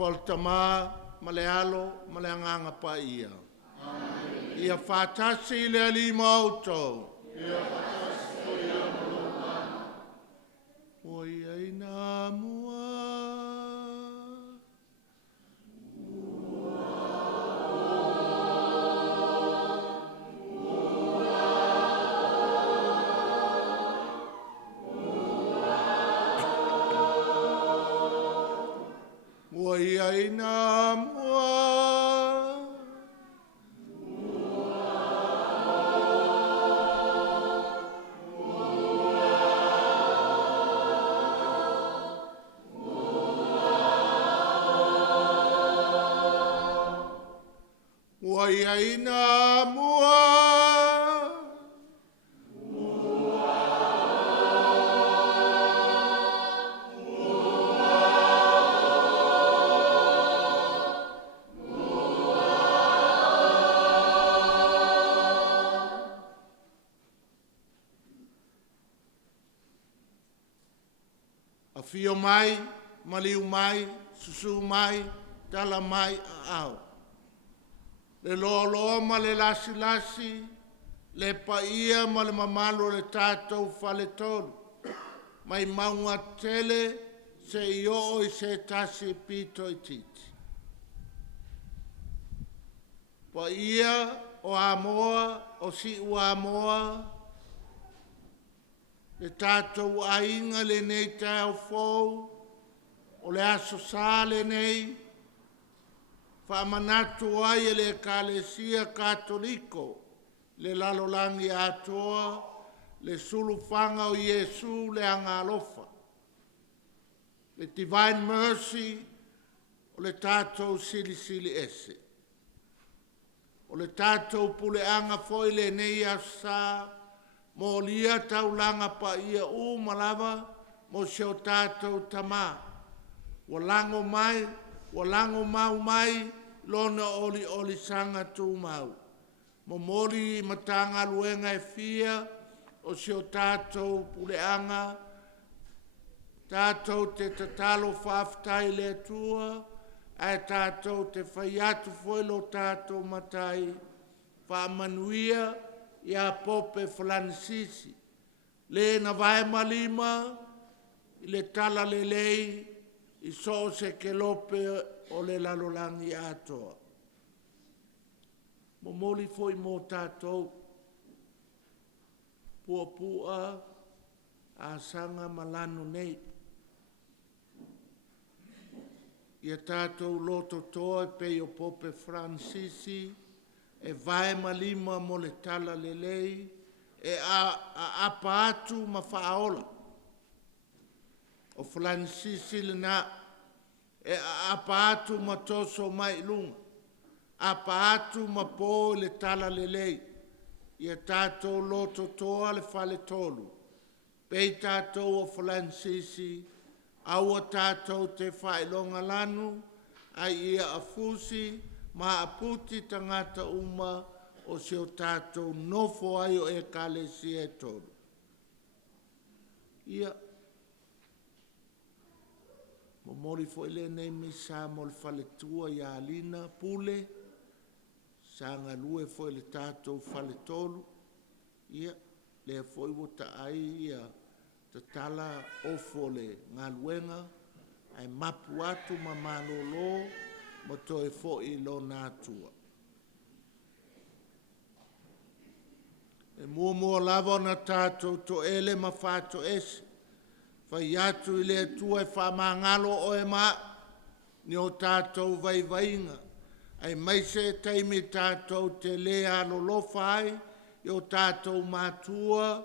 Faltama malealo maleanganga paia. Ia fatasi le alima auto. Ia fatasi ia maloma. Oi ai na mua. Oi ai na mua. Oi ai na mua. Afio mai, maliu mai, susu mai, tala mai a au. Le loa loa ma le lasi lasi, le paia ma le mamalo le tātou whale tolu. Mai maunga tele se i o i se tasi pito i titi. Paia o Amoa, o si u Amoa, le tātou ainga le nei tau fōu, o le aso sāle nei, whaamanatu ai e le Ekalesia Katoliko, le lalolangi atoa, le sulufanga o Iesu le angalofa, le Divine Mercy, o le tātou sili sili ese. O le tātou puleanga foi le nei asa, mo lia Taulaga Paia malava, mo seo tātou tamā. Walango mau mai, lona oli sanga tū mau. Mo mori Matagaluega fia, o seo tātou puleanga, tātou te tatalo whaftai le atua, ai tātou te whai atu foi lo tātou matai, whaamanuia ia pope Fransisi. Le na vai malima, i le tala le lei, i so se ke lope o le lalolangi atoa. Mo moli foi mo tātou, Pu'apu'a, Asaga malano nei. Ia tātou loto toa pe o pope Fransisi, e vai malima mo le tala le lei, e a apa atu ma whaaola. O Fransisi le na, e a apa atu ma toso mai lunga. Apa atu ma po le tala le lei. Ia tātou loto toa le whale tolu. Pei tātou o Fransisi, aua tātou te whaelonga lanu, ai ia afusi, ma aputi tangata uma o seo tātou nofo ai o Ekalesia e tolu. Ia, mo mori fo ele nei misa mo le whaletua ia alina pule, sanga lue fo ele tātou whale tolu, ia, le fo i wota ai ia, te tala ofo le ngaluenga, ai mapu atu ma malolo, mo to e fo i lo nātua. E mua lava na tātou to ele ma whāto ese, whai atu i le atua e whamangalo o e maa, ni o tātou vai vainga, ai maise taimi tātou te lea lo whai, i o tātou mātua,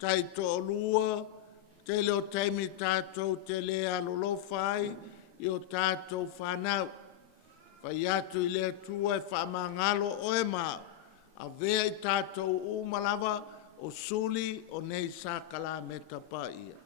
tai to olua, te leo taimi tātou te lea lo whai, i o tātou whanau. Whai atu i lea tua e whamangalo o e maa, a vea i tātou umalawa o suli o nei sākala me tapaia.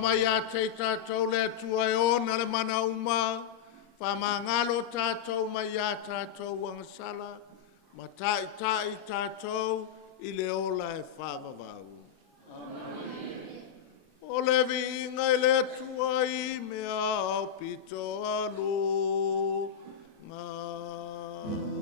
Mai a te tātou le atua e ona le mana uma, whamangalo tātou mai a tātou wangasala, ma taitai tātou i le ola e whamavau. Amen. O le vinga i le atua i mea au pito alu, ngā.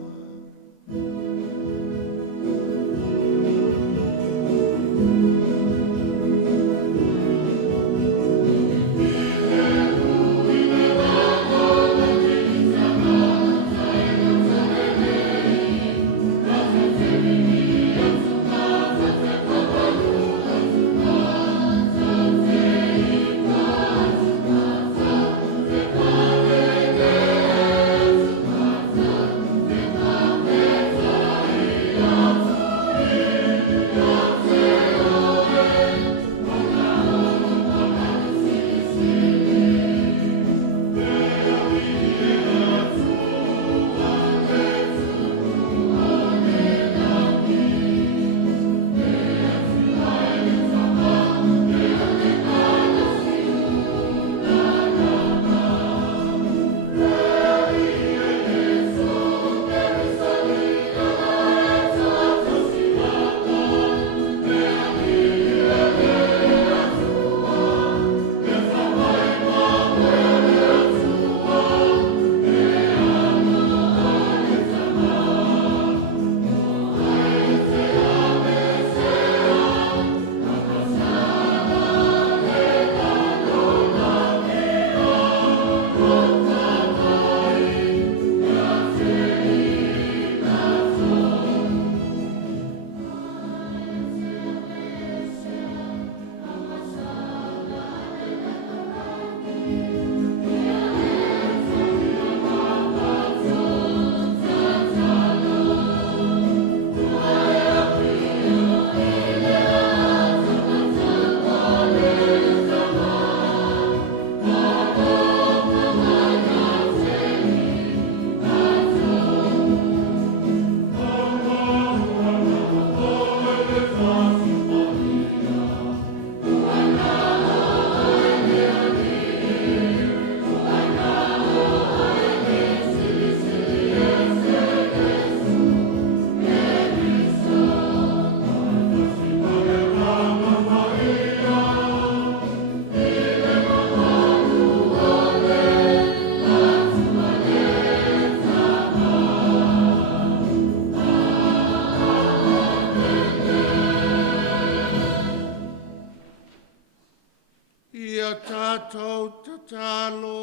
mātou tatalo.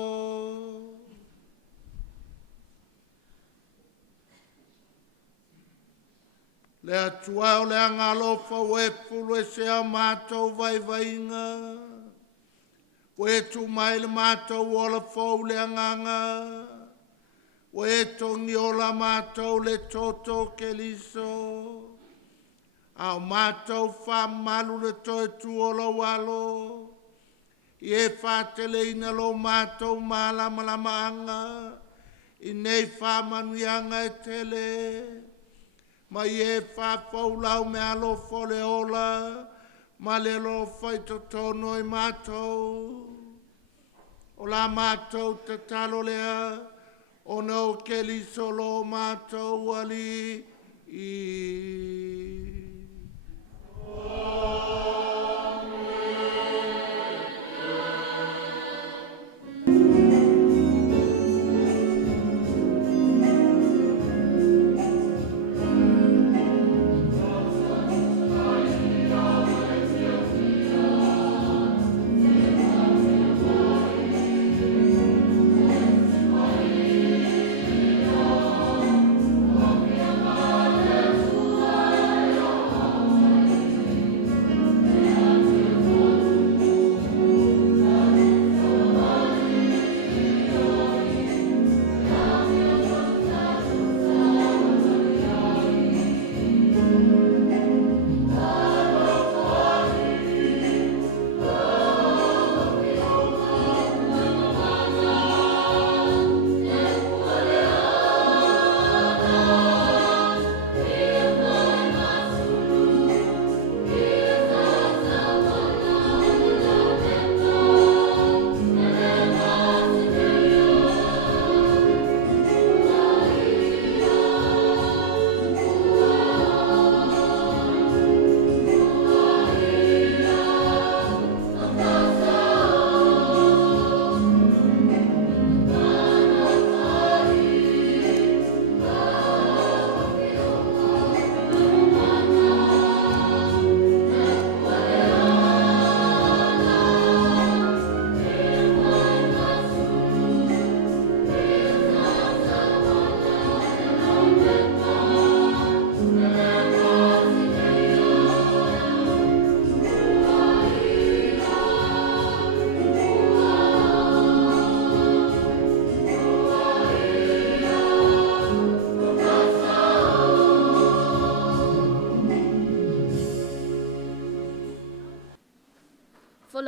Le atua o le angalofa ue fulu e sea mātou vai vainga. Ue tu mai le mātou ola fau le anganga. Ue tongi ola mātou le toto ke liso. Au mātou wha malu le toi tu ola walo. I whātele ina lo mātou mālama lama anga. I nei wha manuianga e tele. Ma i whāpau lau me alo fole ola. Ma le lo whaito tono i mātou. O la mātou te talo lea. O no ke li solo mātou wali i.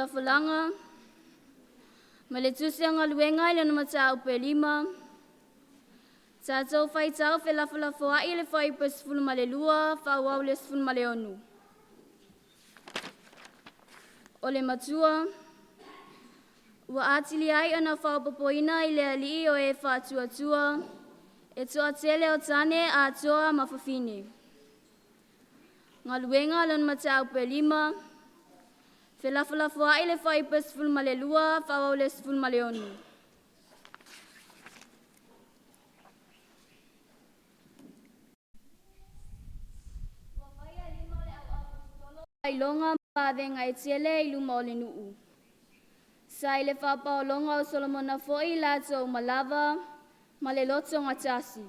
Fulanga, ma le tusianga luenga le nama tau pe lima. Tātou whai tau whe lafalafo ai le whai pa sifunu ma le lua, whauau le sifunu ma le onu. O le matua, ua atili ai ana whaupapoina i le alii o e whātuatua, e toa tele o tane a toa mawhawhine. Ngā luenga le nama tau pe lima, whe lafalafo ai le whai pa sifunu ma le lua, whauau le sifunu ma le onu. Ai longa ma venga e tele i luma o le nuu. Sai le whapa o longa o Solomona foi la tau malava, ma le loto ngatasi.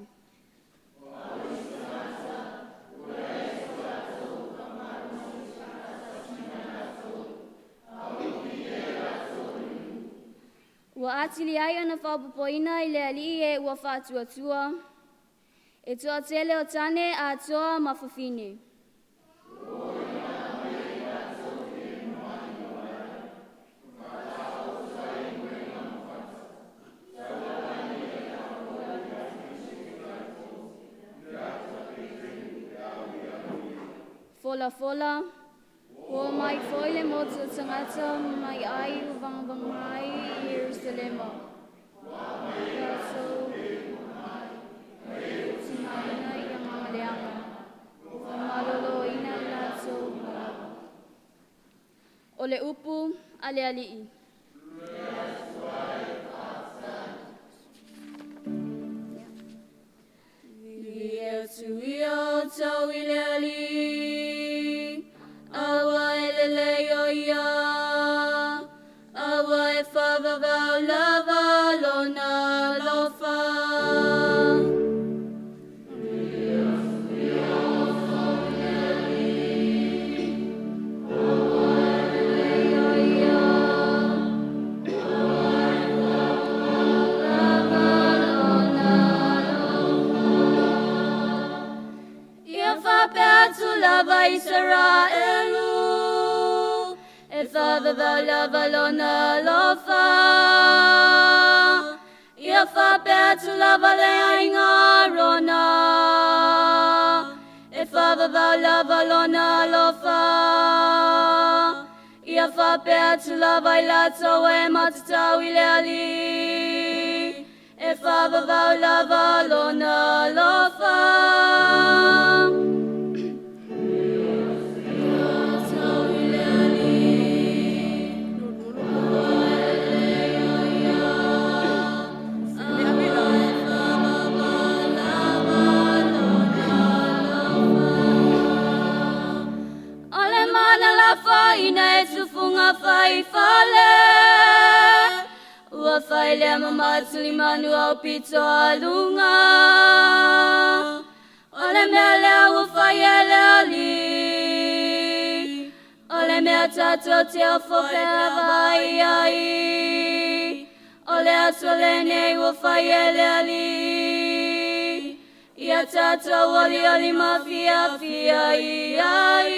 Ua atili ai ana whapapoina i le alii e ua whātuatua, e toa tele o tane a toa mawhawhine. Fola fola, o mai foi le moto tangata mai ai u vangai i Jerusalema. Kaso, mai tinaina i angaleanga, o malolo ina lato malava. O le upu ale alii. Tuio tau i le ali, awa e le leo ia, awa e whapea tu lava Israelu. E whawawau lava lona lofa. Ia whapea tu lava le ainga rona. E whawawau lava lona lofa. Ia whapea tu lava I lato e matatau I le ali. E whawawau lava lona lofa. Ina e tufunga whai whale. Ua whai lea mamatuli manu au pito alunga. Ole mea lea ua whai e lea li. Ole mea tato te o whopea vai ai. Ole atole nei ua whai e lea li. Ia tato oli oli mawhia fia I ai.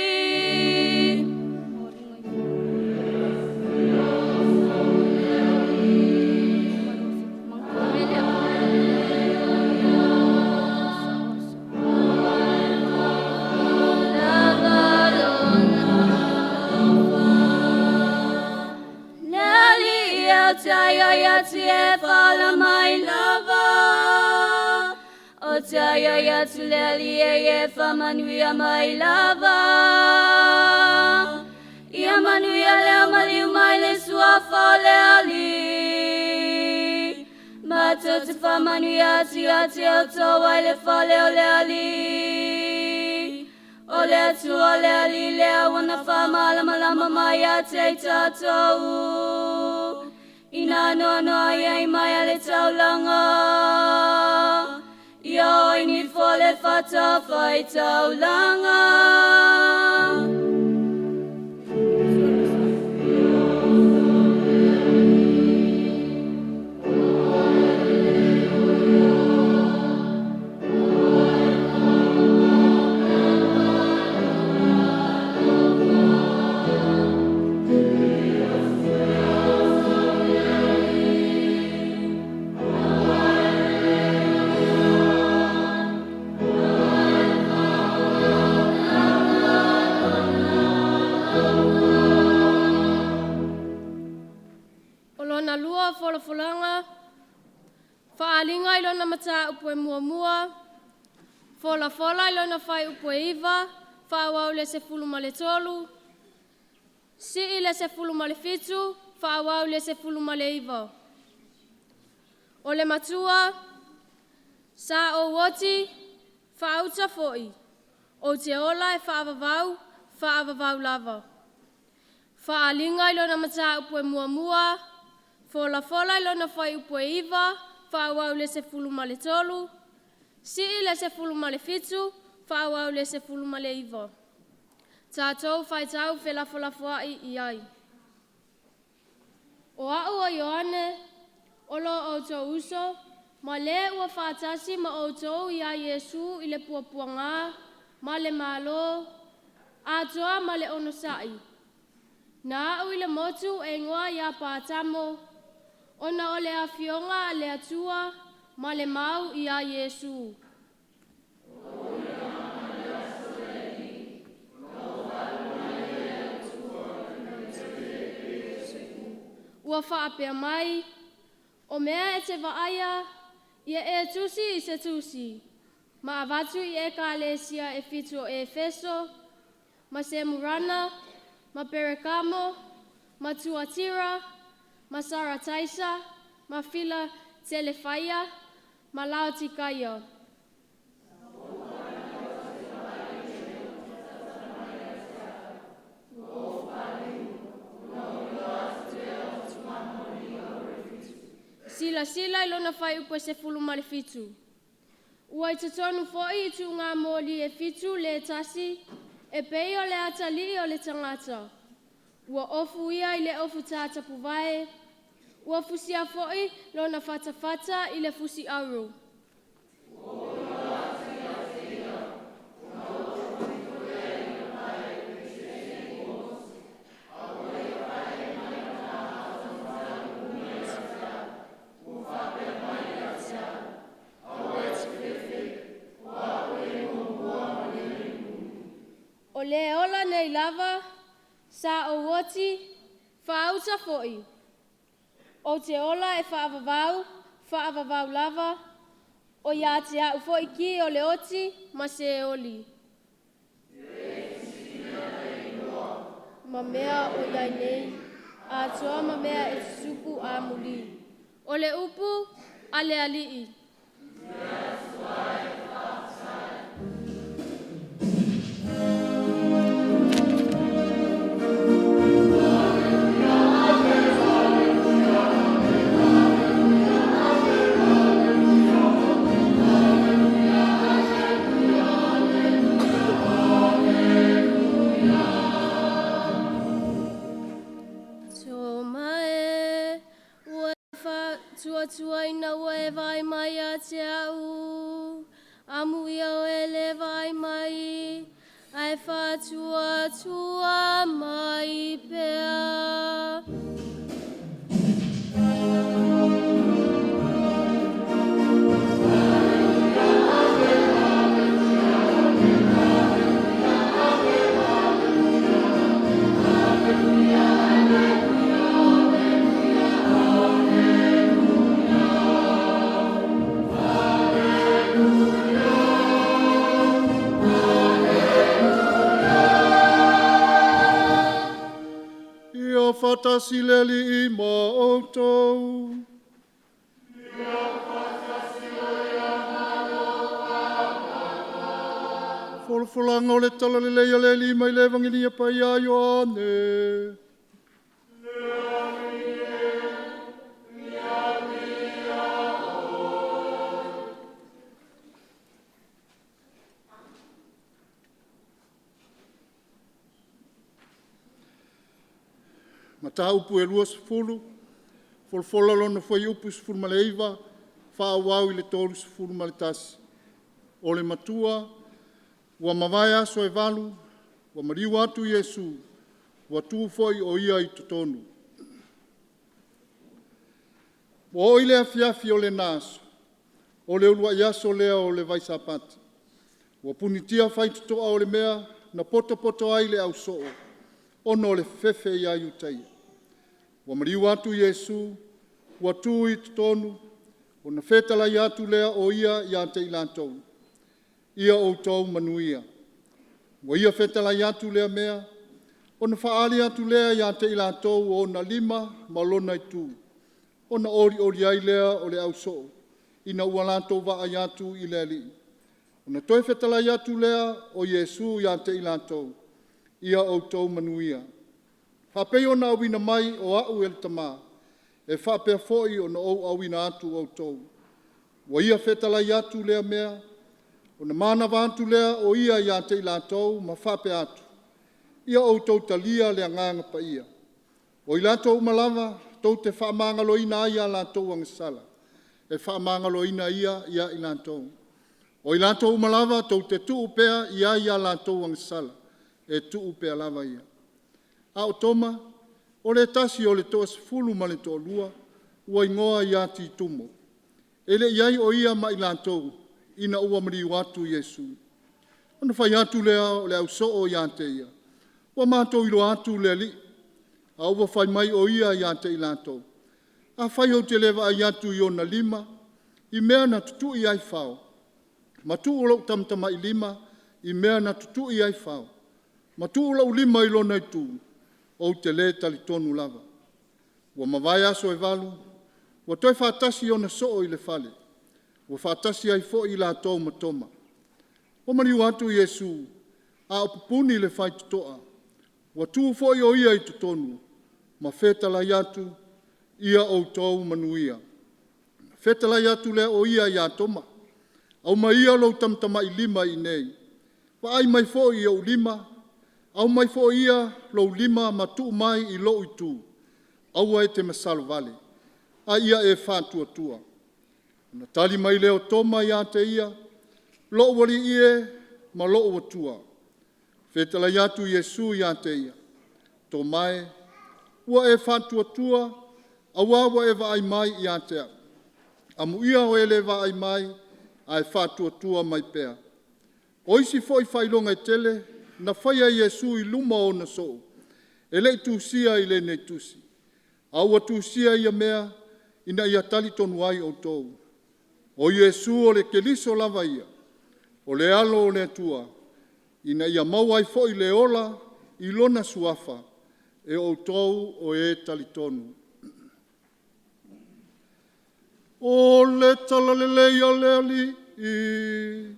Taya ya tie fala mai lava. O taya ya tuleli e fa manuia mai lava. Ia manuia leo maliu mai le sua fale ali. Mato te fa manuia tia tia to wai le fale o le ali. O le atu o le ali lea wana fa malama lama mai a te tatou. Ina nono ai mai ale taulanga. Ia oi ni fole fata fai taulanga. Folanga, whaalinga I lona mata upo e mua. Fola I lona whai upo e iwa, whaawau le se fulu ma le tolu. Si I le se fulu ma le fitu, whaawau le se fulu ma le iwa. O le matua, sa o woti, whaauta foi. O te ola e whaavavau lava. Whaalinga I lona mata upo e mua. Fola I lona whai upo e iwa, whaawau le se fulu ma le tolu. Si I le se fulu ma le fitu, whaawau le se fulu ma le iwa. Tātou whai tau whelafolafuai I ai. O au a Ioane, olo o tō uso, ma le ua whātasi ma o tō I a Iesu I le puapua ngā, ma le malo, a toa ma le onosai. Nā au I le motu e ngoa I a pātamo, ona o le Afioga le atua ma le mau I a Iesu. Ua whaapea mai, o mea e te waaia, ia e tusi I se tusi. Ma avatu I e kālesia e fitu o e Efeso, ma se murana, ma perekamo, ma tuatira, ma sarataisa, ma fila telefaya, ma laotikaia. Sila ilona fai upo se fulu ma le fitu. Ua I tatonu foi I tu ngā moli e fitu le tasi, e pei o le atali o le tangata. Ua ofu ia I le ofu tāta puvae, ua fusia foi lona fata I le fusi auru. O le ola nei lava, sa o woti, whaauta foi. O te ola e whaavavau lava, o ia te au foi ki o le oti, ma se oli. Ma mea o iai nei, a toa ma mea e supu a muli. O le upu, a le alii. Tua ina ua e vai mai a te au, amu ia o e le vai mai, ai tua mai pea. Fatasi leli I ma outou. Folfolanga o le tala le leia le lima I le vangilia Paia Ioane. Mata upu e lua sefulu, folfola lona foi upu sefulu ma le iwa, whaawau I le tolu sefulu ma le tasi. O le matua, ua mawai aso e valu, ua mariu atu Iesu, ua tu foi o ia I totonu. O I le afiafi o le naso, o le ulua iaso lea o le vai sapati. Ua punitia fai tutoa o le mea, na poto ai le au soo, ono le fefe ia iutaia. Ua mariu atu Iesu, ua tu I totonu, o na fetala I atu lea o ia te ilantou. Ia o tau manuia. Ua ia fetala I atu lea mea, o na faali atu lea ia te ilantou o na lima malona I tu. O na ori ai lea o le au soo, ina ua lantou va ai atu I lea li. O na toi fetala I atu lea o Iesu ia te ilantou. Ia o tau manuia. Whapei o na awina mai o au el tama, e whapea foi o na au awina atu o tau. Wa ia fetala I atu lea mea, o na mana vantu lea o ia te ilantou ma whapea atu. Ia o tau talia lea nganga pa ia. O ilantou malava, tau te whaamangalo ina ia lantou angasala. E whaamangalo ina ia ilantou. O ilantou malava, tau te tuu pea ia lantou angasala. E tuu pea lava ia. A o toma, o le tasi o le toa sefulu ma le toa lua, ua ingoa ia ti tumo. Ele iai o ia ma ilantou, ina ua mariu atu Iesu. Ona fai atu lea o le au soo ia te ia. Ua mātou ilo atu lea li. A ua fai mai o ia te ilantou. A fai o te lewa ai atu I ona lima, I mea na tutu I ai whao. Ma tu ulau tamtama I lima, I mea na tutu I ai whao. Ma tu ulau lima I lona I tu, o te le tali tonu lava. Ua mawai aso e valu, ua toi whaatasi ona soo I le fale. Ua whaatasi ai fo I la tau matoma. O mariu atu Iesu, a opupuni le whai tutoa. Ua tu fo I o ia I tutonu, ma fetala I atu, ia o tau manuia. Fetala I atu le o ia toma. Au mai ia lo tamtama I lima I nei. Wa ai mai fo I o lima, au mai fo ia lo lima ma tu mai I lo I tu. Au e te masalo vale. A ia e whātua tua. Na tali mai leo toma ia te ia, lo wali ie ma lo watua. Fetala ia tu Iesu ia te ia. Tō mai, ua e whātua tua, awa e va ai mai ia te ia. Amu ia o ele va ai mai, ai whātua tua mai pea. O isi fo I whailonga tele, na whaia Iesu I luma o na Soo. E le tūsia I le nei tusi. Aua tūsia ia mea ina ia tali tonu ai o tou. O Iesu o le keliso lava ia. O le alo o le atua. Ina ia mau ai fo I le ola I lona suafa. E o tou o e tali tonu. O le talalele o le ali I.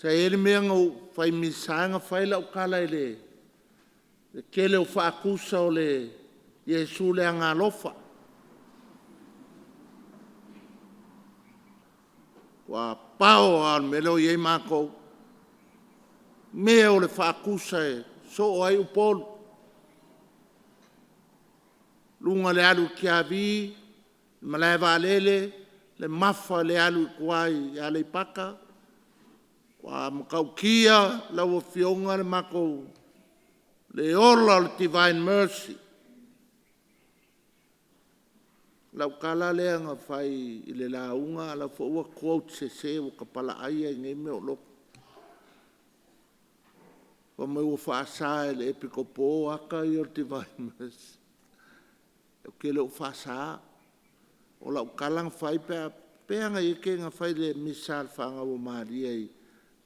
Sa ere mea ngau whai misanga whai lau kala ele. Le kele o whaakusa o le Iesu le anga lofa. Wa pao al melo ye mako. Mea o le whaakusa e so o ai upolu. Lunga le alu kia vi, malaiva alele, le mafa le alu kuai ya le paka. Wa makaukia lau Afioga le mako le ola le divine mercy. Lau kala lea nga whai I le launga lau fo quote se o kapala aia I ngai meo loko. Wa mai ua whaasa le Akiepikopo aka I o divine mercy. O ke leo whaasa o lau kalang whai pea nga ike nga whai le misal whanga o Maria I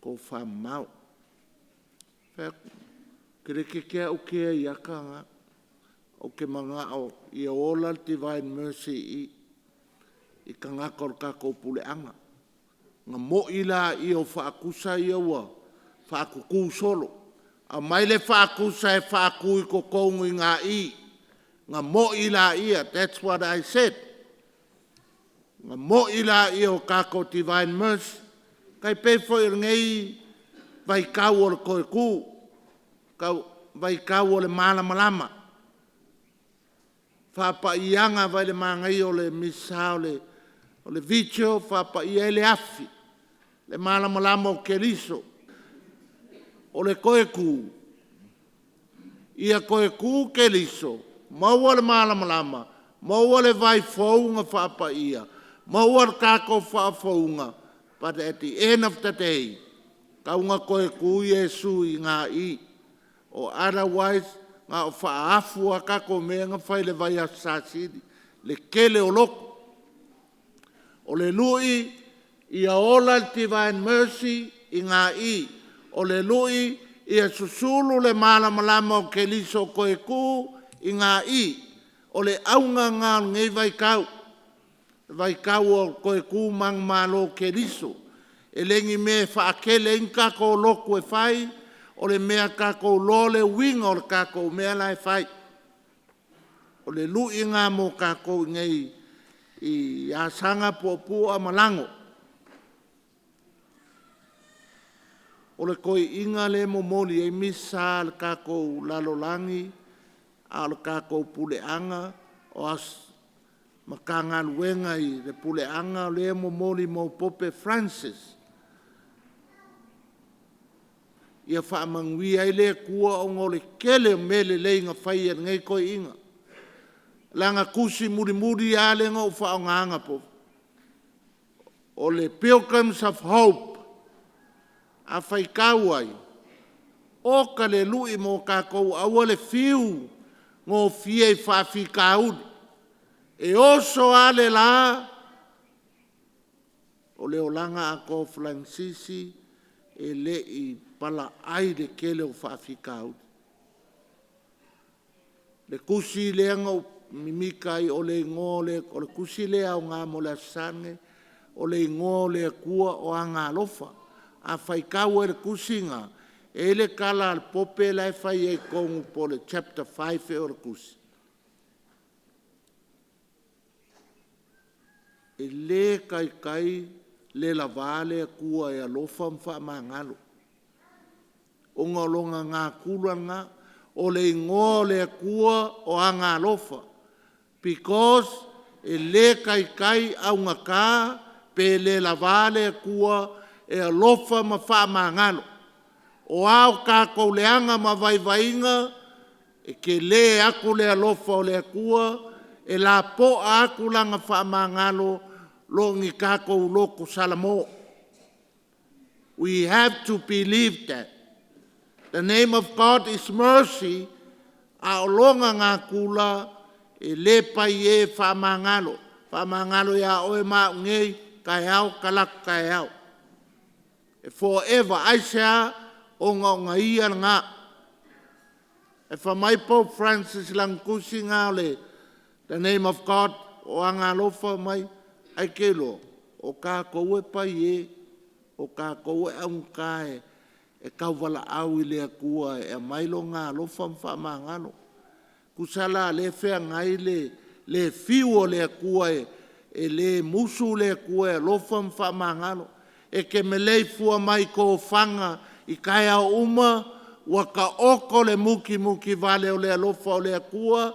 ko whamau. Pea kere kekea o kea I aka nga. O ke mga o I ola divine mercy I ka ngako o kako puleanga. Nga mo ila I o whaakusa I aua. Whaakuku solo. A maile whaakusa e whaaku I ko kongu I ngā I. Nga mo ila ia. That's what I said. Nga mo ila I o kako divine mercy. Kai pefo I ngei vai kau o le koe ku. Vai kau o le malama. Whapa ianga vai le mangai o le misa o le Vitolio. Whapa ia le afi. Le malama o keriso. O le koe ku. Ia koe ku keriso. Maua le malama. Maua le vai founga whapa ia. Maua le kako whaafounga. But at the end of the day, kaunga koe ku Iesu I ngā I. O otherwise, ngā o whaafu a kako mea ngā whai le vai a sasiri. Le kele o loko. O le lui, ia ola divine mercy I ngā I. O le lui, ia susulu le malama o keliso koe ku I ngā I. O le aunga ngā ngei vai kau. Vai kau o koe ku mang malo keliso. E lengi me whaakele inka ko loku e whai. O le mea kako lole winga o le kako mea lai whai. O le lui ngā mo kako ngei I Asaga Pu'apu'a malango. O le koi inga le momoli e misa le kako lalolangi. A le kako puleanga. O as makanga luenga I le puleanga le momoli mo Pope Francis. Ia whaamangui ai le kua o ngole kele mele le inga whaia ngai koe inga. Langa kusi muri a le ngau whaonganga po. O le Pilgrims of Hope. A whaikau ai. O ka le lui mo kākou aua le fiu. Ngō fie I whawhikaudi. E oso a le la. O le olanga a ko Francisi. E le I pala ai le kele o whawhikaudi. Le kusi leanga o mimikai o le ngole, o le kusi lea o ngā mo le asange, o le ngole kua o a ngā lofa. A whaikau e le kusinga, e le kala al pope lai whai e kongu po le chapter 5 e o le kusi. E le kai le lavale kua e alofa mwha mangalo. O ngolonga ngā kulanga, o le ngole kua o a ngā lofa. Because e le kai au ngaka, pe le lavale kua e alofa ma wha mangalo. O au kako leanga ma vaivainga, e ke le aku le alofa o le kua, e la po aku langa wha mangalo, lo ngi kako uloko salamo. We have to believe that. The name of God is mercy, a olonga ngā kula, e le pai e whamangalo. Whamangalo ia oe maa ngei, kai au, kalak kai au. E forever, aisea, o ngā ia ngā. E whamai Pope Francis langkusi ngā le, the name of God, o anga lofa mai, ai kelo, o kā koue pai e, o kā koue au kae, e kauwala au i lea kua, e mailo ngā lofa mwhamangalo. Kusala le whea ngai le fiu le kua e le musu le kua e lofa mwhamangalo. E ke me lei fua mai ko whanga i kai au uma, wa ka oko le muki vale o le lofa o le kua,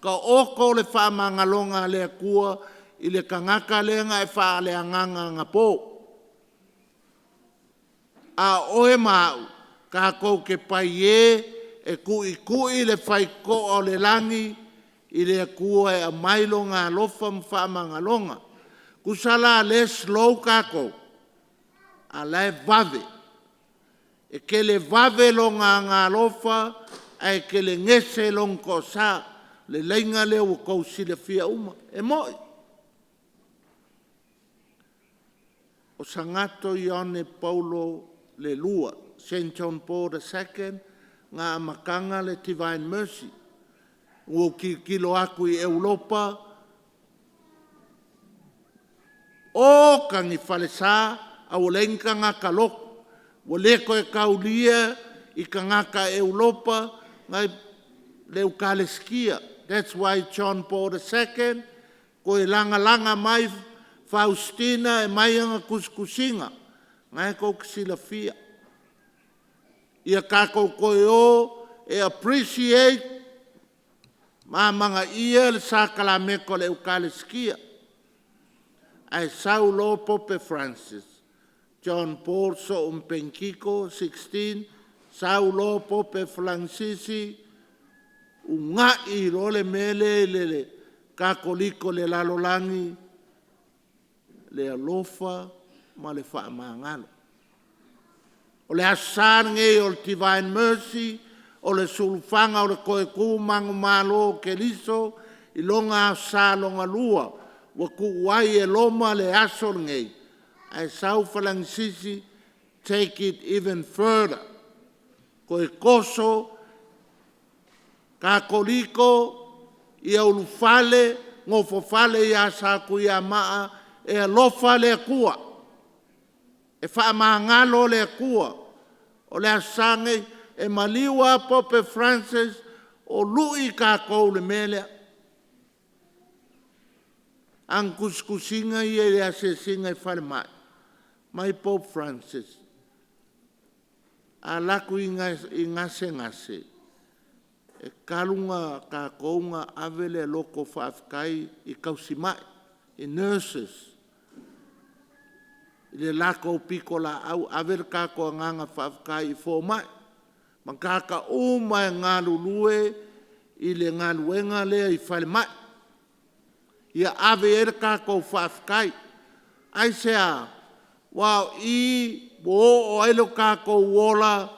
ka oko le whamangalonga le kua, i le kangaka lenga e wha le anganga ngapo. A oe mau, ka kou ke pai e kui le whai ko o le langi, i le kua e a mailo ngā lofa mwhamangalonga. Kusala le slow ka kou, a le vave. E ke le vave lo ngā lofa, e ke le ngese long ko sa, le leinga le o kou sile fia uma. E moi. O Sagato Ioane Paulo le lua, St. John Paul II, ngā makanga le Divine Mercy. Ua kilo aku i Europa, o kangi whalesa, au lenka ngā kalok, ua leko e kaulia i ka ngaka Europa, ngai leu kaleskia. That's why John Paul II, ko e langa mai Faustina e mai anga kuskusinga, ngai kou kisila fia. Ia kako koe o e appreciate manga ia le sakala meko le eukaleskia. Ai Saulo Pope Francis, John Paul so Umpenkiko 16, Saulo Pope Francisi, unga i role mele le kakoliko le lalolangi, le alofa ma le whaamangalo. O le asange o le Divine Mercy, o le sulfanga o le koe kumangu malo ke liso, i longa sa longa lua, wa kuwai e loma le aso ngei. Ai sau falangsisi, take it even further. Koe koso, kakoliko, ia ulufale, ngofo fale ia sa kuia maa, e alofa le kua. E whaamangalo le kua. O le asange, e maliwa Pope Francis, o lui kako le melea. Ang kuskusinga ia le asesinga e whare mai. Mai Pope Francis. A laku i ngase. E kalunga kakounga avele loko whaafkai i kausimai. I nurses. I le lako pikola au avele kako nganga whaafkai i fōmai. Mangaka umai ngā lulue i le ngā luenga lea i whare mai. Ia ave ere kako whaafkai. Ai sea, wau i bo o elo kako uola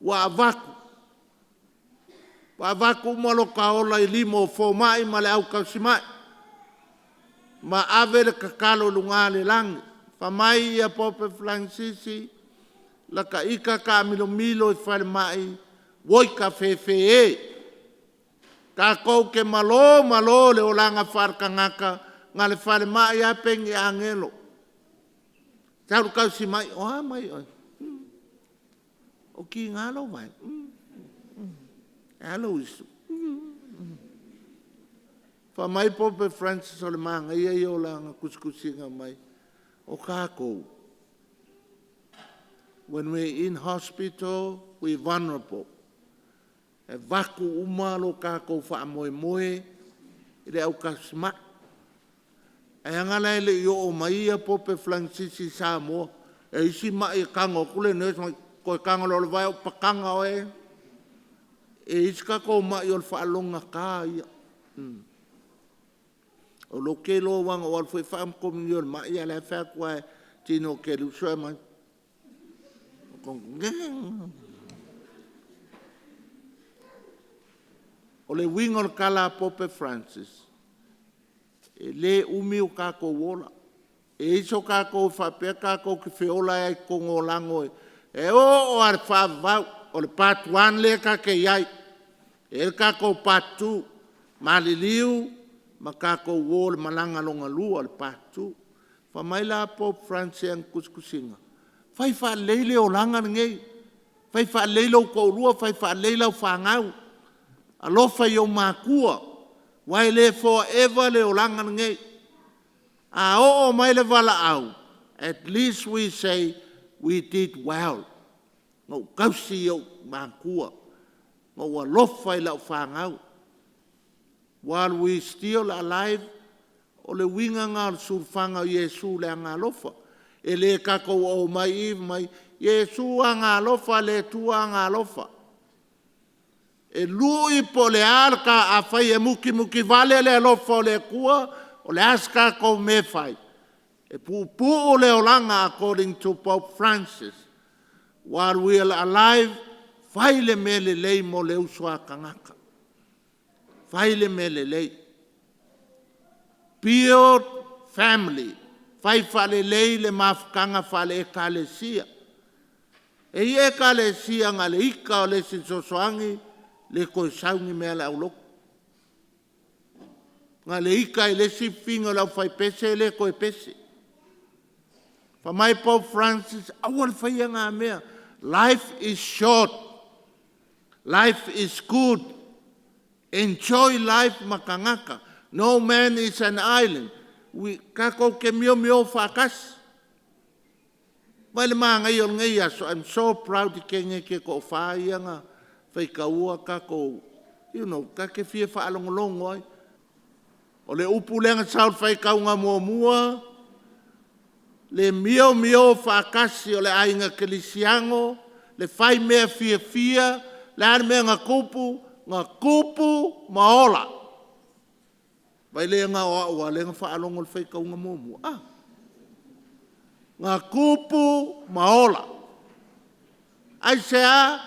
wa avaku. Wa avaku umalo ka ola i limo fōmai ma le au kausimai. Ma ave le kakalo lunga le langi. Whamai ia Pope Francisi, laka ika ka milo i whare mai, woi ka whewhe e. Ka kou ke malo le olanga wharakangaka, ngā le whare mai a pengi angelo. Tauru kausi mai, oha mai oi. O ki ngalo mai. Alo isu. Whamai Pope Francis o le manga, ia i olanga kuskusinga mai. O kako. When we're in hospital, we're vulnerable. E vaku umalo kako wha moe, i le au kasima. Ai angala ele i o maia Pope Francis Samoa. E isi mai kango kule nes mai ko kango lo vai o pakanga o e. E isi ka ko mai o whaalonga ka ia. O lo ke lo wanga o alfoi whaam kominio mai ala wha kua tino ke lusua mai. O le wingo le kala Pope Francis. E le umi o kako wola. E iso kako whapea kako ki whiola ai kongo lango e. E o ar whavau o le part 1 le kake iai. E le kako part 2. Maliliu ma kako wola malanga longa lua le part 2. Whamaila Pope Francis ang kuskusinga. Whai wha leile o langa ngei. Whai wha leile o kourua, whai wha leile o whangau. Alofa i o mākua. Wai le forever le o langa ngei. A o mai le wala au. At least we say we did well. Ngau kausi o mākua. Ngau alofa i lau whangau. While we still alive, o le winga ngā surfanga Yesu le anga alofa. E le kako o mai mai. Yesu anga alofa le tua anga alofa. E lui po le alka a fai e muki vale le alofa o le kua, o le aska ko me fai. E pu'apu'a le olanga according to Pope Francis. While we are alive, fai le mele lei mo le usua kangaka. Fai le mele lei. Pure family. Fai fale lei le mafkanga fale e kalesia. E ie kalesia nga le ika o le sinsosoangi, le koe saungi mea la uloko. Nga le ika i le sifinga lau fai pese le koe pese. Fa mai Pope Francis, awal fai nga mea. Life is short. Life is good. Enjoy life makangaka. No man is an island. Kako ke mio whakas. Mai le maa ngai o ngai aso. I'm so proud ke nge ke ko whaia nga. Whai kaua kako, you know, kake fia whaalongolongo ai. O le upu lenga saul whai kaunga mua. Le mio whakasi o le ainga kelisiango. Le whai mea fia. Le ane mea ngā kupu maola. Vai le ngā oa le ngā whaalongo le whai kaunga mua. Ngā kupu maola. Ai sea,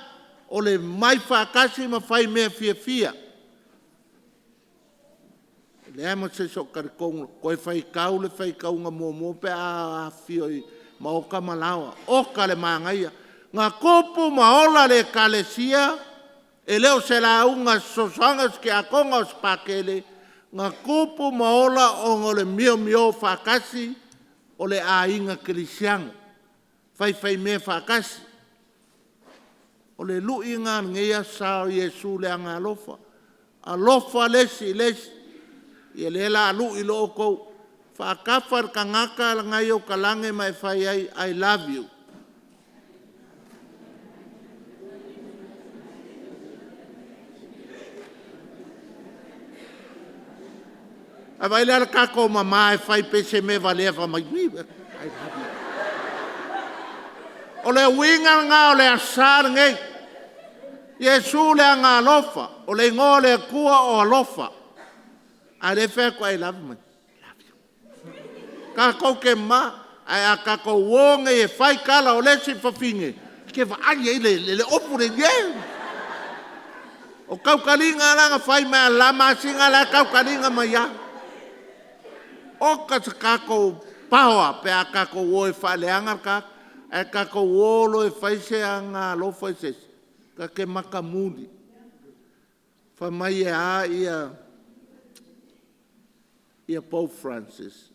o le mai whakasi ma whai mea fia. Le ama se so karikongo, koe whai kau le whai kaunga mua pe a fio i maoka malawa. Oka le maangaia. Ngā kupu maola le kalesia, e leo se la unga sosangas ke a konga o spakele, ngā kupu maola o ngō le mio whakasi, o le a inga kilisianga. Whai mea whakasi. O le lui ngā ngeia sao Yesu le anga alofa. Alofa lesi. Ia le la lui lo kou. Whakawhar ka ngaka ngai o kalange mai whai ai, I love you. A vai le kako mama e whai pese me valea wha mai. I love you. O le winga ngā o le asar ngei. Yesu le anga alofa. O le ngō le kua o alofa. A le whea kua I love you. Love you. Kako ke ma. Ai a kako wonge e whai kala o le si whawhinge. Ke whaani e le opure nye. O kaukaringa langa whai mea lama singa la kaukaringa mai ya. O ka sa kako pawa pe a kako wo e whaleanga kako. E kako wolo e whaise a ngā lofa e sesi. Ka ke makamuli. Whamai e a ia Pope Francis.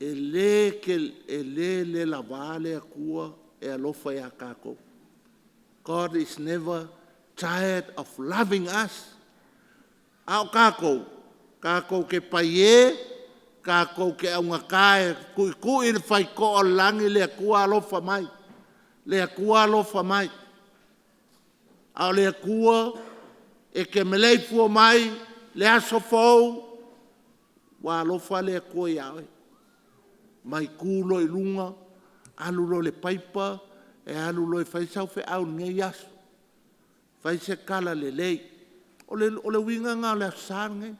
E le la vale a kua e a lofa e a kako. God is never tired of loving us. Ao kako. Kako ke paie. Kako ke aunga kae, kui ni whai ko o langi le kua alofa mai. Le kua alofa mai. Ao le kua, e ke melei fua mai, le aso fau, walofa le koe awe. Mai kulo I lunga, alulo le paipa, e alulo e whaisau fe au ngei asu. Whaise kala le lei. O le winga ngā le asange.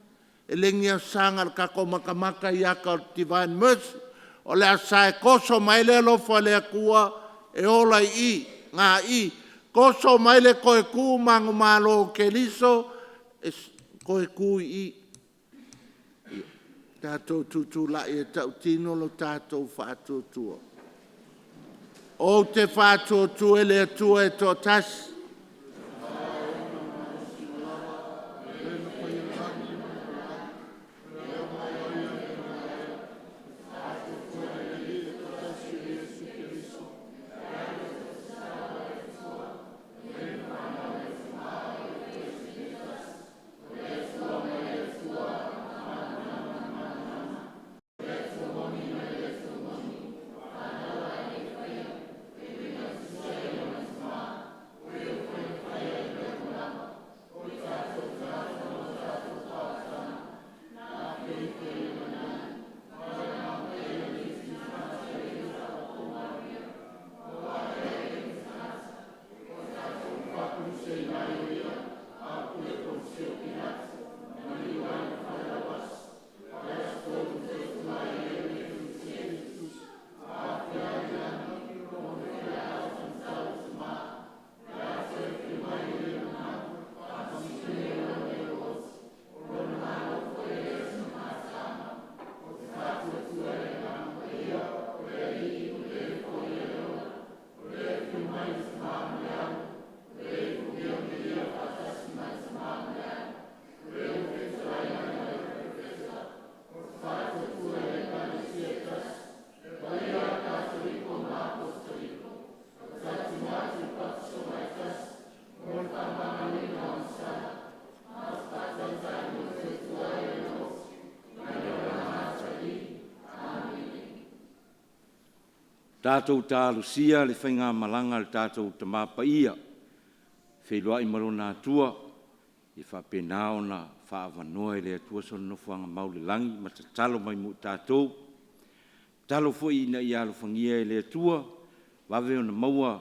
E lengi asanga le kako makamaka I aka o Divine Mercy. O le asae koso mai le alofa le akua e ola I, ngā I. Koso mai le koe ku mangu malo ke liso, e koe ku I. Tātou tutu la I e tau tino lo tātou whātua tua. O te whātua tua le atua e tō tasi. Tātou tā Lucia le whainga malanga le tātou Tama Paia. Whelua I marona atua, I whapenao na whaavanoa I le atua son nofuanga maule langi, ma ta talo mai mu tātou. Talo fwoi ina I alo whangia I le atua, wawe o na maua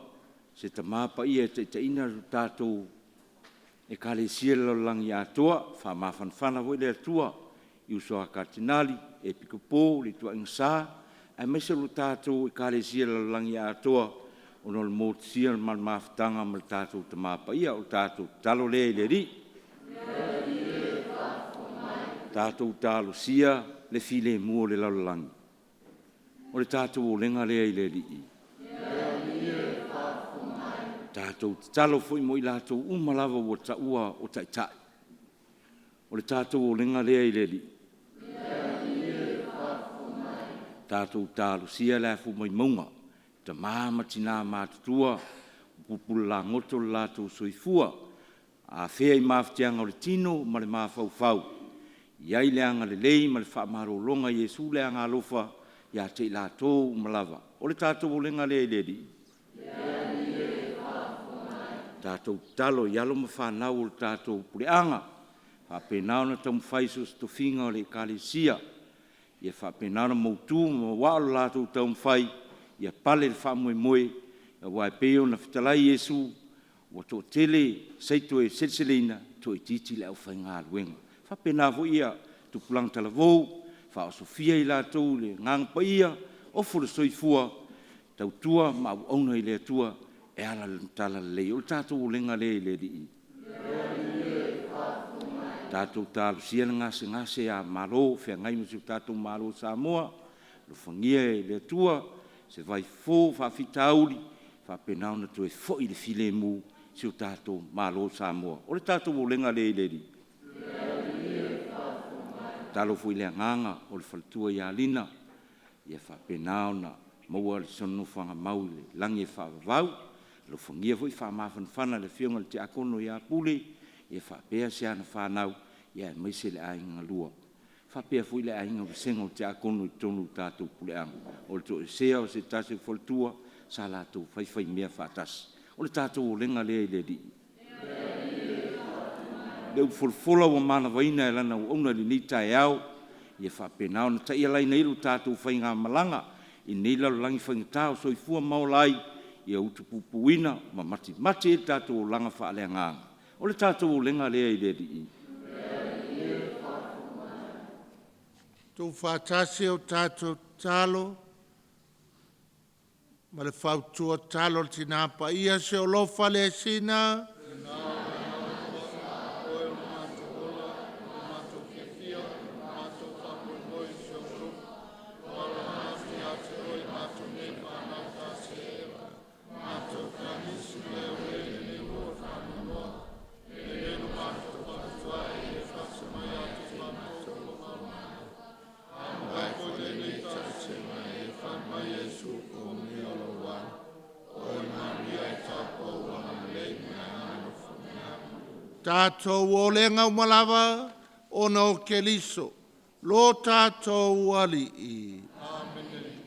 se Tama Paia te ina tātou e kale siela langi atua, whamawhanwhana fwoi le atua, I usoa katinali, Akiepikopo, le tua insa, ai mai se lo tātou I kare sia langi atoa o no le mōtisia ma le mawhitanga ma le tātou Tama Paia o tātou talo le le ri. Tātou talo sia le file mua le laulangi. O le tātou o lenga le le ri. Tātou talo fwoi mo I lātou umalava o taua o Taitai. O le tātou o lenga le le ri. Tātou tālu sia le fu mai maunga, ta māma tina mātutua, pupula la ngoto lātou soifua, a whea I mawhtianga o le tino, ma le mawhau. Iai leanga le lei, ma le whaamaro longa Iesu leanga alofa, ia te lātou malava. O le tātou o lenga le leri. Tātou talo, ialo ma whanau o le tātou pureanga, whapenao na tamu whaiso stofinga o le kālesia, ia whapenara mautu, ma wālo lātou taum whai, ia pale le whamoemoe, ia wai peo na whitalai Iesu, wa tō tele, seito e selselina, tō e titi le au whai ngā luenga. Whapena vo ia, tupulang talavou, wha o Sofia I lātou le ngang paia, ofo le soifua, tau tua, ma au auna I le atua, e ala tala lei, o tātou lenga le le di. Tātou tālu sia ngase a malo, whea ngai musu tātou malo Samoa, lo whangia e le atua, se vai fō, whawhita auri, whapenau na tu e fō I le file mu, si o tātou malo Samoa. O le tātou o lenga le leri. Tālo fo I le nganga, o le whalatua I alina, ia whapenau na maua le sonu whanga mau le langi e whaavavau, lo whangia fo I whaamawhanwhana le whionga le te akono I a pule, ia whapea se ana whanau, ia mai se le ainga lua. Whapea fui le ainga o senga o te akono I tonu tātou puleanga. O le to e sea o se tase whaltua, sa lātou whaiwhai mea whātasi. O le tātou o lenga lea I le di. Leu wholwhola wa mana waina e lana o ona li nita e au, ia whapena ona ta ia lai nei lu tātou whainga malanga i nei lalulangi whaingatao soifua maolai ia utupupuina ma mati e tātou langa whaaleanganga. O le tātou o lenga lea i le di. Tu whātasi o tātou talo, ma le whautua talo tina paia se o lofa le sina. Tātou o lenga umalawa o no keliso. Lo tātou alii. Amen.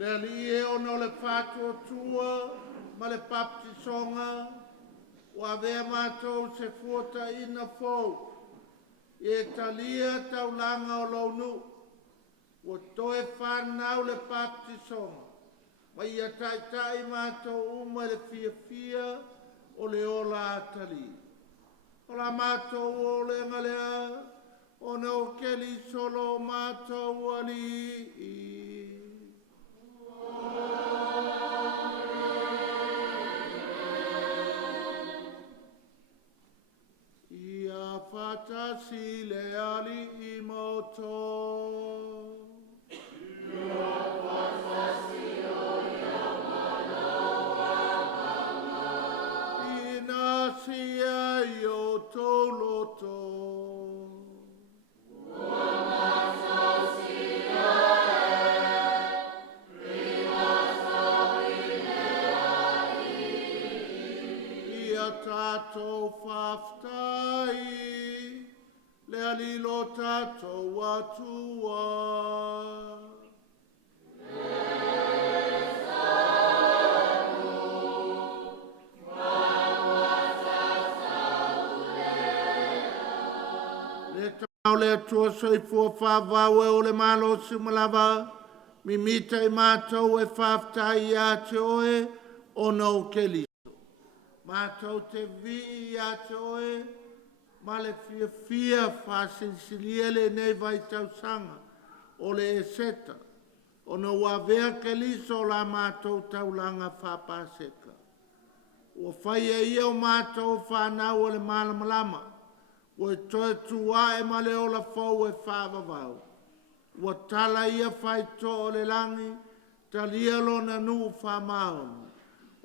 Le alie ono le whātua tua, ma le baptisonga, wa vea mātou se fuata ina fōu, e talia taulanga o launu, wa toe whanau le baptisonga, ma ia taitai mātou uma le fia o le ola atali. O la mātou o le ngalea, o ne o keli solo mātou ali. Ia fatasi le ali I moto. Ia fatasi o ia manoa kama. Ina sia I o toloto. Tato whaftai, le alilo tato watua. Le tau le atua soifua whawau e o le malo sumalava, mimita I mātou e whaftai ia te oe o no keli. Mātou te vi a te oe, ma le fia whasilsilia le nei vai tausanga, o le e seta, o na wawea ke liso la mātou taulanga whapaseka. Ua whaia ia o mātou whanau o le malamalama, ua toe tua e ma le ola fau e whavavau. Ua tala ia whaito o le langi, talia lona nuu whamaonu,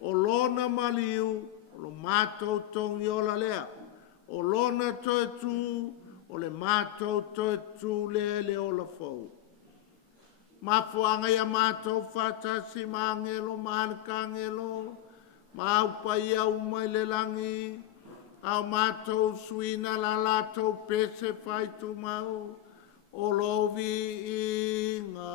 o lona maliu, o lo mātou tongi o la lea, o lona toe tū, o le mātou toe tū le o la fau. Mafuanga ia mātou whatasi maangelo, maanakangelo, maaupa ia umai le langi, au mātou suina la lātou pese whaitu mau, o lovi inga.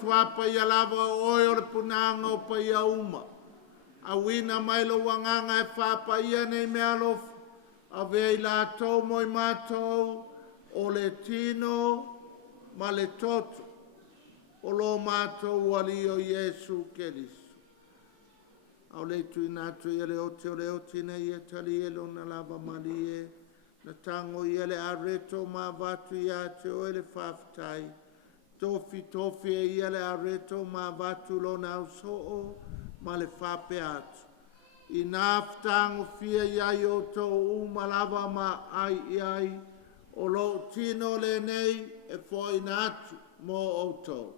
Tuapa ia lava oi o le punanga o pa ia uma. A wina mai lo wanganga e whapa ia nei mea lofu. A vei la tau moi mātou o le tino ma le toto. O lo mātou wali o Yesu Kerisu. Au le tui nātu ia le oti na ia tali e lo na lava mali e. Na tango ia le areto ma vatu ia te o le whaftai. Tofi e ia le areto ma vatu lo na usoo ma le whape atu. I nāwhtango fia iai o tō umalava ma ai o lo tino le nei e fo ina atu mo o tō.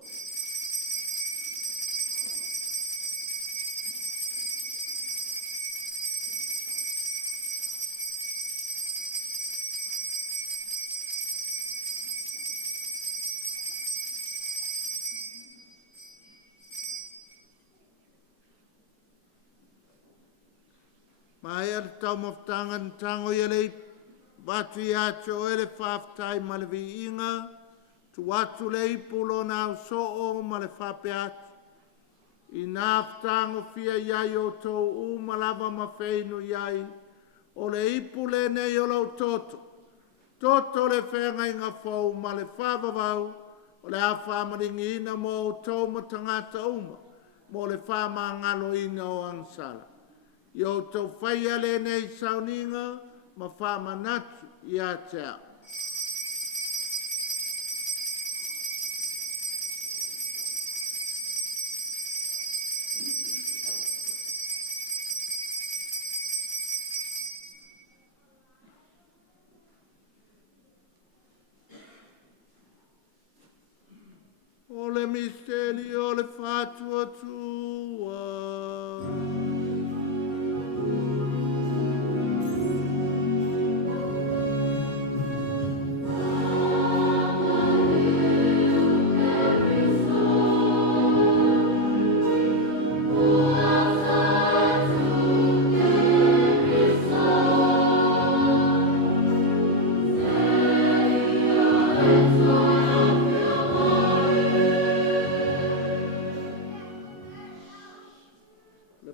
Ma ea tau maftanga ntango ia lei watu ia te o ele whaftai ma le vi inga, tu watu lei pulo na usoo ma le whape atu. I nāwhtango fia iai o tau u malava ma wheinu iai, o le ipu le nei o lau toto, Toto le whenga inga whau ma le whawawau, o le a whamaringi ina mo o tau ma tangata uma, mo le whama ngalo ina o ansala. Yo tau whaia le nei sauninga, ma whama natu i a te au. O le misteri o le whātua tua.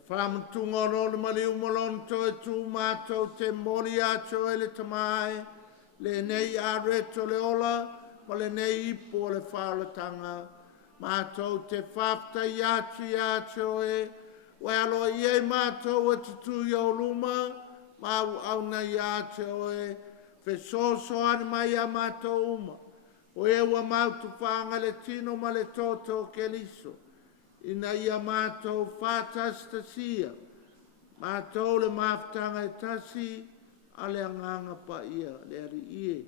Whamutunga o le maliu molonto e tū mātou te mori ato e le tamai, le nei a reto le ola, ma le nei ipo le whaalatanga. Mātou te whafta i ato e, wai alo i e mātou e tutu i o luma, mau au na i ato e, fe so ane mai a mātou uma. O e ua mautu whaanga le tino ma le toto ke liso. Ina ia mātou whātas tasia, mātou le māwhtanga e tasi, a le anganga pa ia, le ari ie,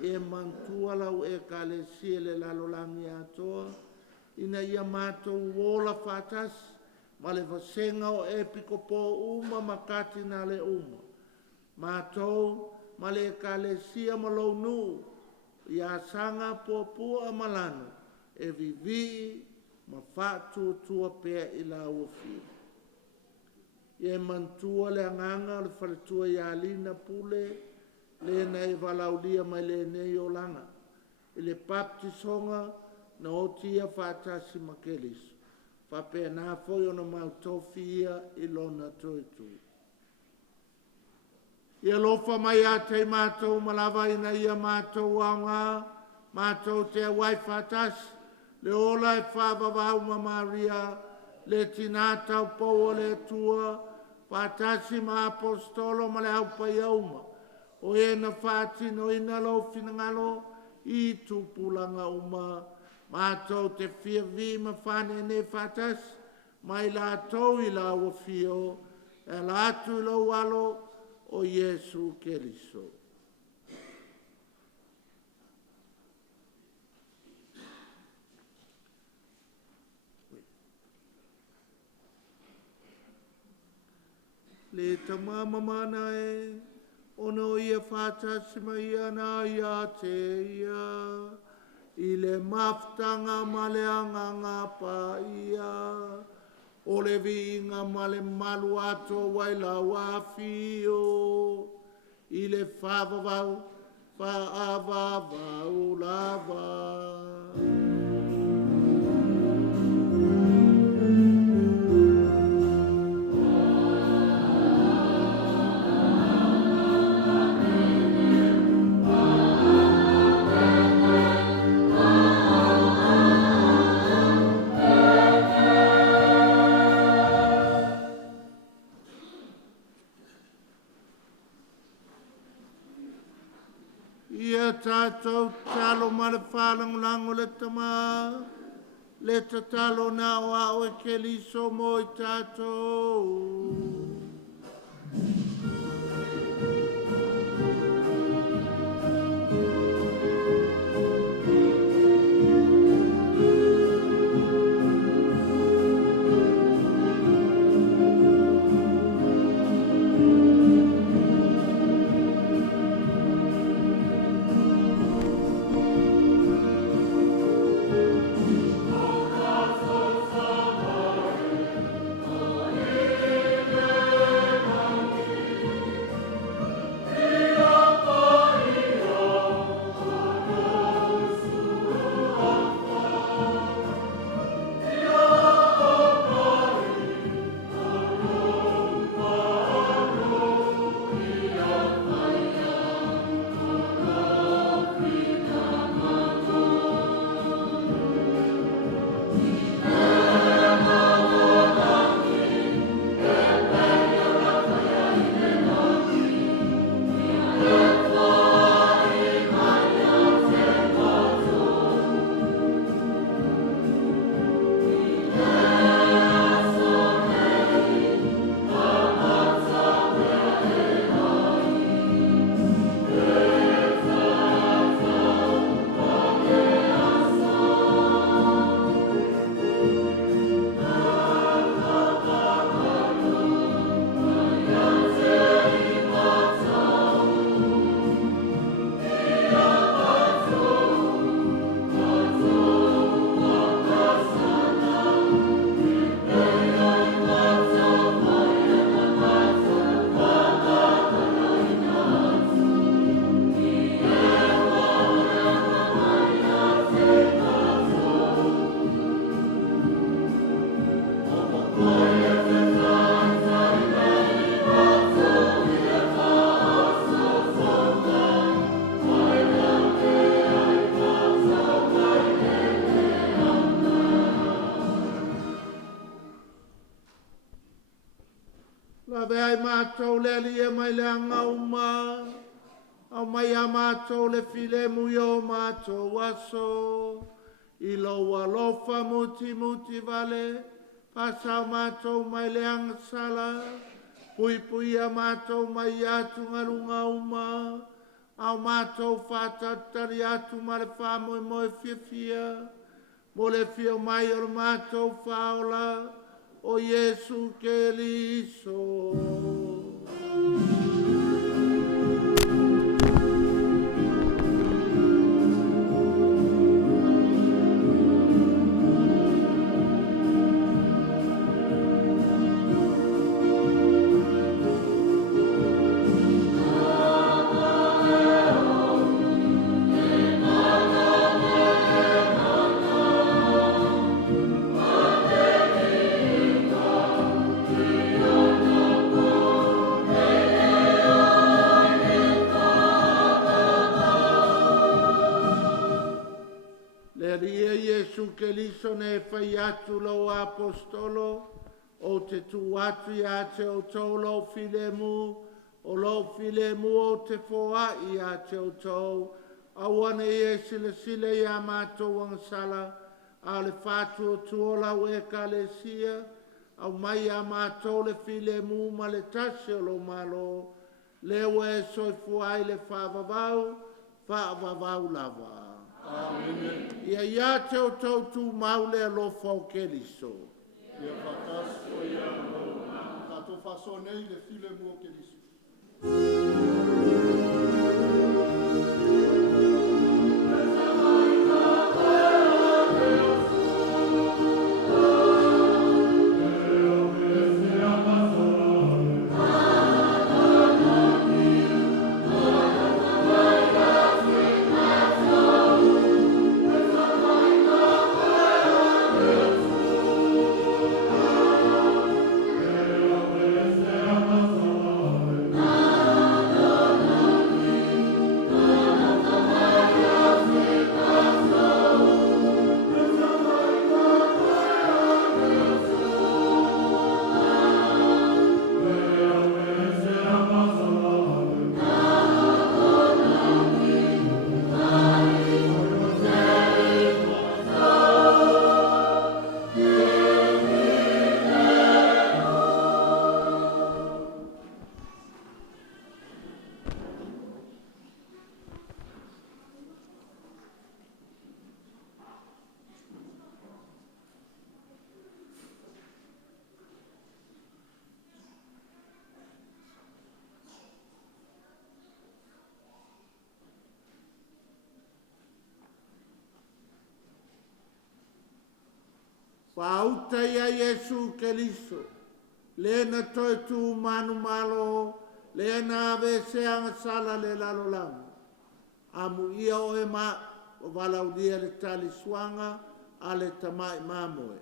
e mantua lau e ka le sia le lalolangi atoa, ina ia mātou wola whātas, ma le vasenga o Akiepikopo uma makati na le uma. Mātou, ma le ka le sia malou nu, i Asaga Pu'apu'a malano, e vivi, ma whātua tua pēr i la uawhia. Ie mantua le anganga le whaletua i alina pule, le nei walaulia mai le nei o langa. I le baptisonga na o tia whātasi makelis. Whapea nā foi o na mautofia i lona toitu. Ia lofa mai a te mātou malawa ina ia mātou anga, mātou te wai whātasi, le ola e whāwawau ma Maria, le tinata o pou o le tua, whātasi ma apostolo ma le aupa i auma, o e na whātino ina lo finangalo, i tupulanga uma, mātou te whia vi ma whane ne whātasi, mai la tau i la uawhio, e la atu i lo walo o Iesu Keriso. Le tamama mana e, ono ia whātasi mai ana ia te ia, i le maftanga ma le anganga pa ia, o le vinga ma le malu ato wai la wafio, i le whawawau, whaavavau lava. Ia tātou talo ma le whalangulango le tama, le tatalo na o a o ke liso mo i tātou. Amen. ve ai mātou le alia mai le angauma. Au mai a mātou le file mui o mātou aso. I loa lofa muti muti vale. Pasau mātou mai le angasala. Pui pui a mātou mai atu ngarunga uma. Au mātou whātatari atu ma le whāmoe moe fia fia. Mo le fia mai o mātou whaola. O Yesu ke liso. Yesu ke liso ne fai atu lo apostolo, o te tu atu ia te o tau lo filemu, o lo filemu o te foa ia te o tau, awane e sile sile ia mātou wangsala, a le fatu o tuola o e kalesia, au mai a mātou le filemu ma le tasi o lo malo, leo e soifua i le whaavavau lava. Amen. Ia te o tau tu maule alo fau ke liso. Ia whakasko ia mo. Tato whaso nei le file mua ke liso. Pauta ia Yesu ke liso, le na toi tu manu malo, le na ave se sala le lalo lamu. Amu ia o e ma, o walau dia le tali suanga, a le tamai mamoe.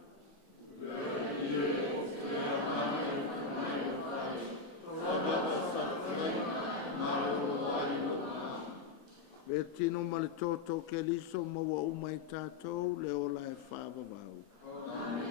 E tino ma le toto ke liso ma wa umai tātou, le ola e whaavavau. Oh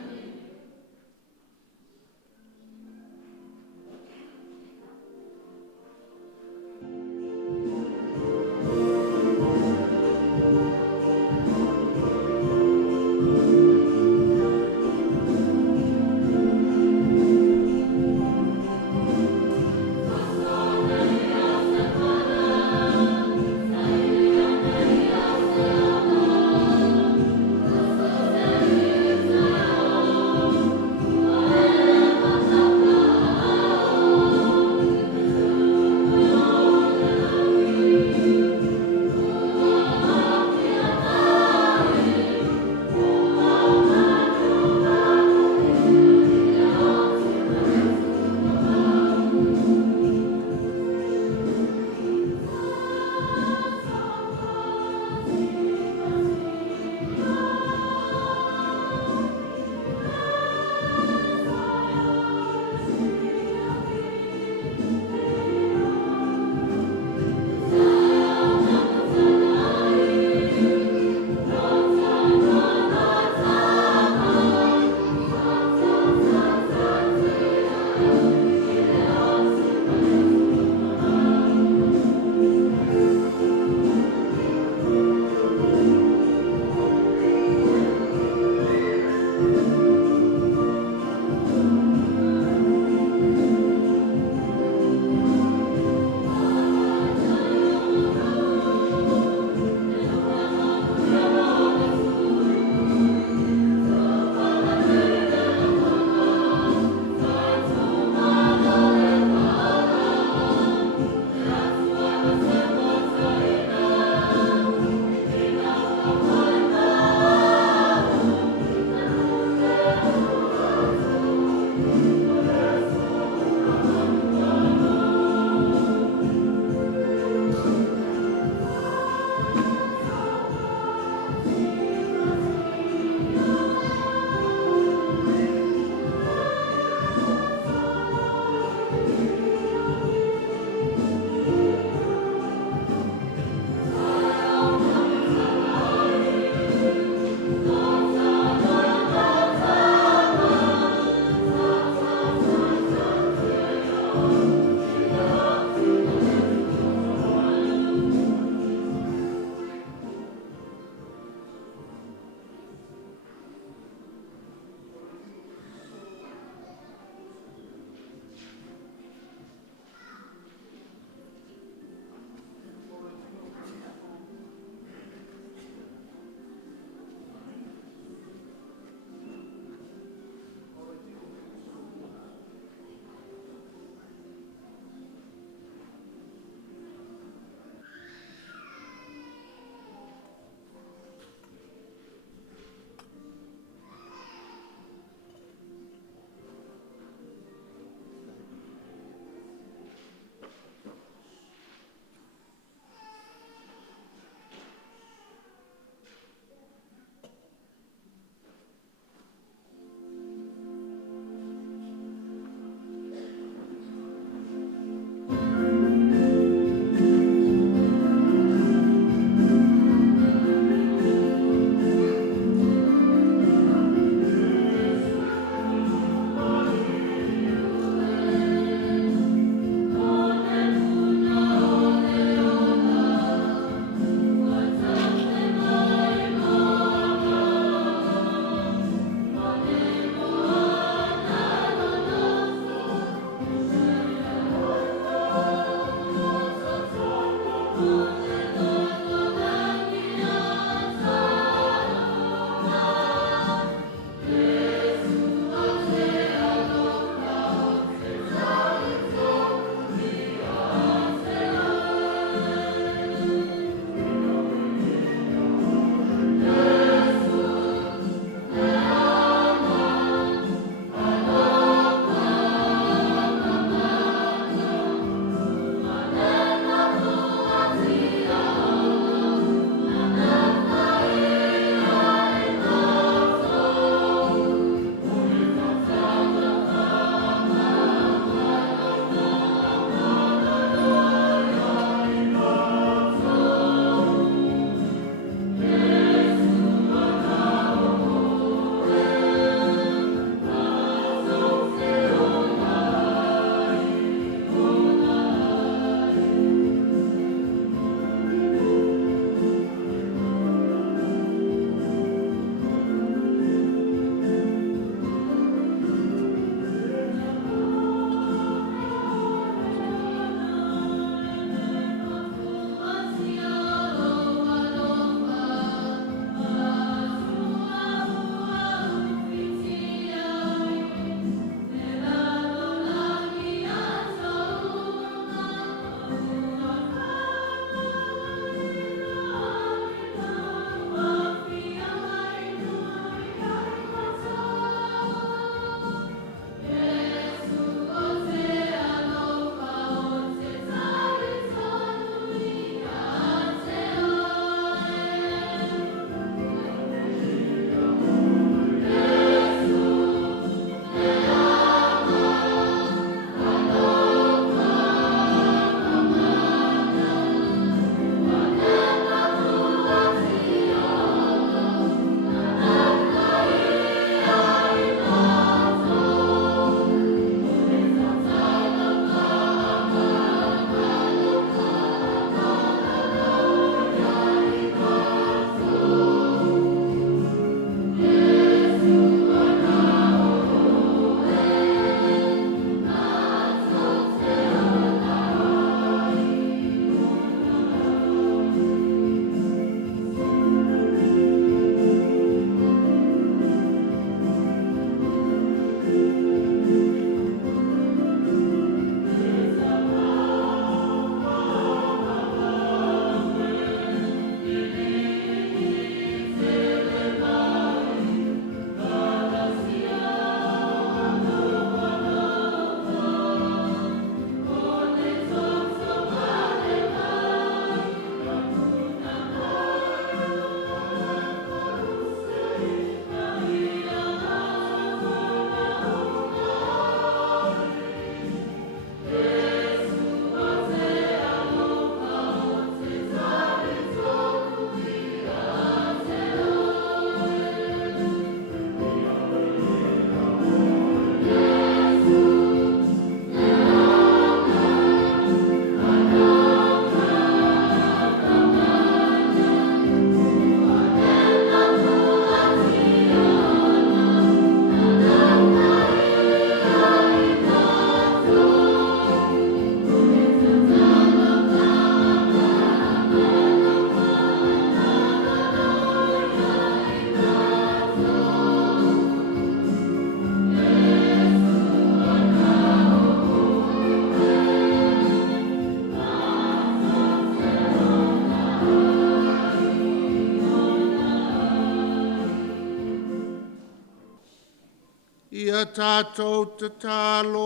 ia tātou te tālo.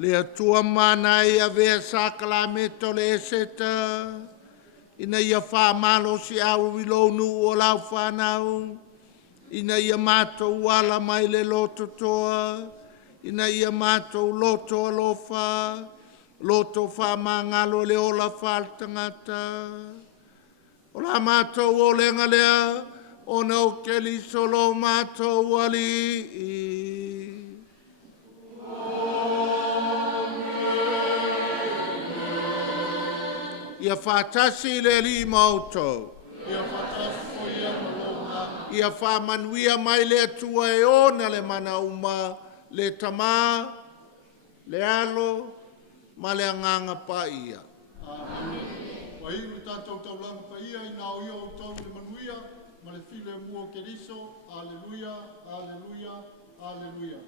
Lea tua mana ia vea sakalameto le eseta, ina ia whamalo si au ilonu o lau whanau, ina ia mātou wala mai le loto toa, ina ia mātou loto alofa, loto whamangalo le ola whaltangata. O la mātou o lenga lea, o nau keli solo mātou wali. Ia whātasi le li mautou. Ia whāmanuia mai le atua e ona le mana uma, le tamā, le alo, ma le anganga paia. Wai ui tātou Taulaga Paia i nā oia o tau le manuia, ma le file mua keriso. Aleluia, aleluia, aleluia.